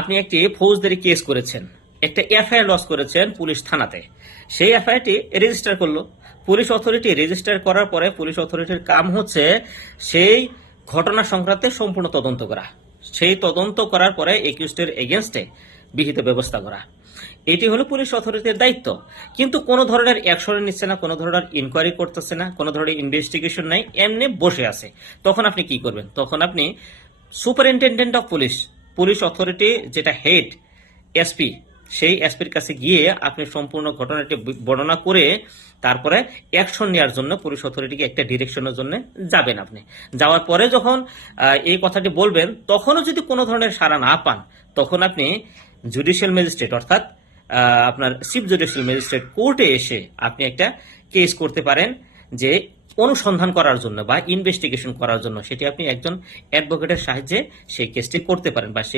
আপনি একটি ফৌজদারি কেস করেছেন, একটা এফআইআর লজ করেছেন পুলিশ থানাতে। সেই এফআইআরটি রেজিস্টার করলো পুলিশ অথরিটি। রেজিস্টার করার পরে পুলিশ অথরিটির কাম হচ্ছে সেই ঘটনা সংক্রান্তে সম্পূর্ণ তদন্ত করা। সেই তদন্ত করার পরে একিউজডের এগেনস্টে বিহিত ব্যবস্থা করা। এটি হলো পুলিশ অথরিটির দায়িত্ব। কিন্তু কোনো ধরনের অ্যাকশন নিচ্ছে না, কোনো ধরনের ইনকোয়ারি করতেছে না, কোনো ধরনের ইনভেস্টিগেশন নাই, এমনি বসে আছে। তখন আপনি কি করবেন? তখন আপনি superintendent of police, police authority যেটা হেড এসপি, সেই এসপির কাছে গিয়ে আপনি সম্পূর্ণ ঘটনাটি বর্ণনা করে তারপরে অ্যাকশন নেওয়ার জন্য পুলিশ অথরিটিকে একটা ডিরেকশনের জন্য যাবেন। আপনি যাওয়ার পরে যখন এই কথাটি বলবেন, তখনও যদি কোনো ধরনের সাড়া না পান, তখন আপনি জুডিশিয়াল ম্যাজিস্ট্রেট অর্থাৎ আপনার চিফ জুডিশিয়াল ম্যাজিস্ট্রেট কোর্টে এসে আপনি একটা কেস করতে পারেন, যে অনুসন্ধান করার জন্য বা ইনভেস্টিগেশন করার জন্য। সেটি আপনি একজন অ্যাডভোকেটের সাহায্যে সেই কেসটি করতে পারেন বা সেই